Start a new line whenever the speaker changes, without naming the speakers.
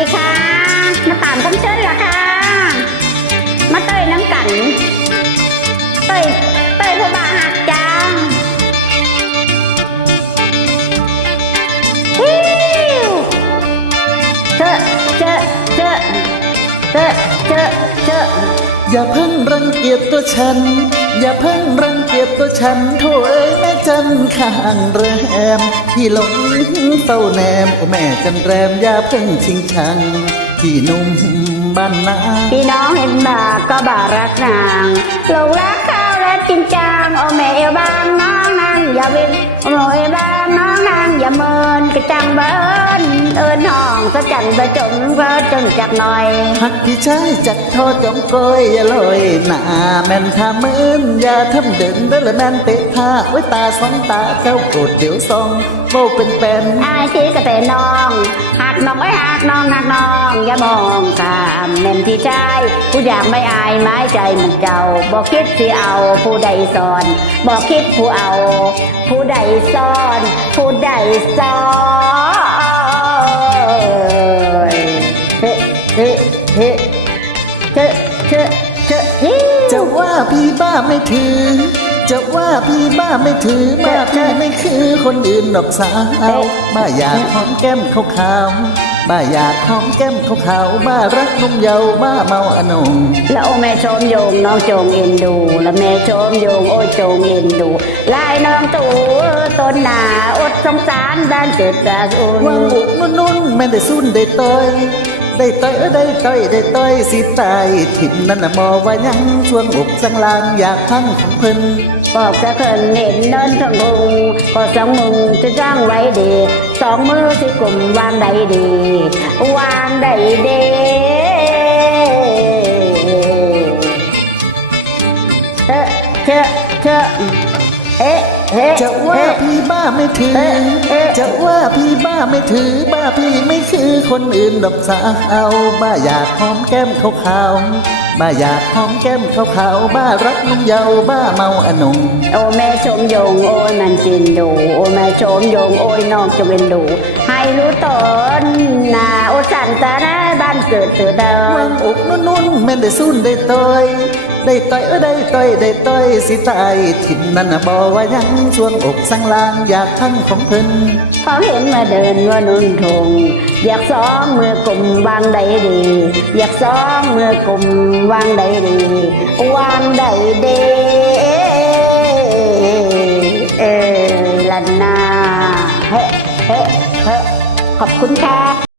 ดีค่ อ
ย่าเพิ่งรังเกียจตัวฉัน อย่าเพิ่งรังเกียจตัวฉันโถเอ้ยแม่จันข้างแรมพี่หลงเต้าแนมโอ้แม่จันแรมอย่าเพิ่งชิงชังพี่นุ่มบ้านนา
พี่น้องเห็นบาก็บารักนางหลงรักเขาและจริงจังโอแม่เอวบางน้องนางอย่าวินโอแม่เอวบางน้องนางอย่าเมินกระจังเบินเอิ นห้องสะจันประจมเพื่อจนจักหน่อย
หักพี่ชายจัดทอดจอมกอยอย่าลอยหน้าแม่นทามืนอย่าทำเดินเด้อละแม่นเตะท่าไว้ตาสองตาเจ้าโกรธเดี๋ยวซองโบเป็นแปน
อายชีกระเตน้องหักน้องไว้หักน้องหักน้อง อย่ามองข้ามเม่นที่ใจผู้อยากไม่อายไม้ใจเหมันเจ้าบอกคิดสิเอาผู้ใดสอนบอกคิดผู้เอา ผู้ใดซ่อน ผู้ใดซ่อน เฮ้เฮ้เฮ้เฮ้เฮ้ฮิ
จะว่าพี่บ้าไม่ถือ จะว่าพี่บ้าไม่ถือบ้าพี่ไม่คือคนอื่นหรอกสาวบ้าอยากหอมแก้มขาวๆบ้าอยากหอมแก้มขาวๆบ้ารักนุ่มเยาว์บ้าเมาอนง
แล้วโอ้แม่ชมโยงน้องจงเอ็นดู แล้วแม่ชมโยงโอ้ยจงเอ็นดูลายน้องตู่ต้นหนาอดสงสารบ้านเกิดตาอุ่น
วางบุกนุ่นนุ่นๆแม่ได้สุ่นได้ต่อย ได้ต่อยเอ้ยได้ต่อยได้ต่อยสิตายถิ่นนั่นน่ะมอว่ายังช่วงอกสังลางอยากทั้งของเพิ่น
บอกจะเขินเห็นเนินทางมุงก็สองมึงจะจ้างไว้ดี สองมือสิกลุ่มวางได้ดี วางได้ดี
จะว่าพี่บ้าไม่ถือ
เอ๊ะเอ๊ะ
จะว่าพี่บ้าไม่ถือ บ้าพี่ไม่คือคนอื่นดอกสาวบ้าอยากหอมแก้มขาวๆบ้าอยากหอมแก้มขาวๆบ้ารักนุ่มเยาว์บ้าเมาอนง
โอ้แม่ชมโยงโอ้ยมันจินดูโอ้แม่ชมโยงโอ้ยน้องจะเป็นดูให้รู้ตนนาโอสันตานะบ้านเกิดเตือเดิ
วามงอกนุ่นนุ่นๆแม่นได้สุ่นได้ต่อยได้ต่อยได้ต่อยได้ต่อยสิตายถิ่นนั่นบอกว่ายังช่วงอกสังลางอยากทั้งของเพิ่น
พอเห็นมาเดินว่านุ่นทง อยากซ้อมมือกลุ่มวางใดดี อยากซ้อมมือกลุ่มวางใดดี วางใดเดเออลันนาเฮ้เฮ้เฮ้ขอบคุณค่ะ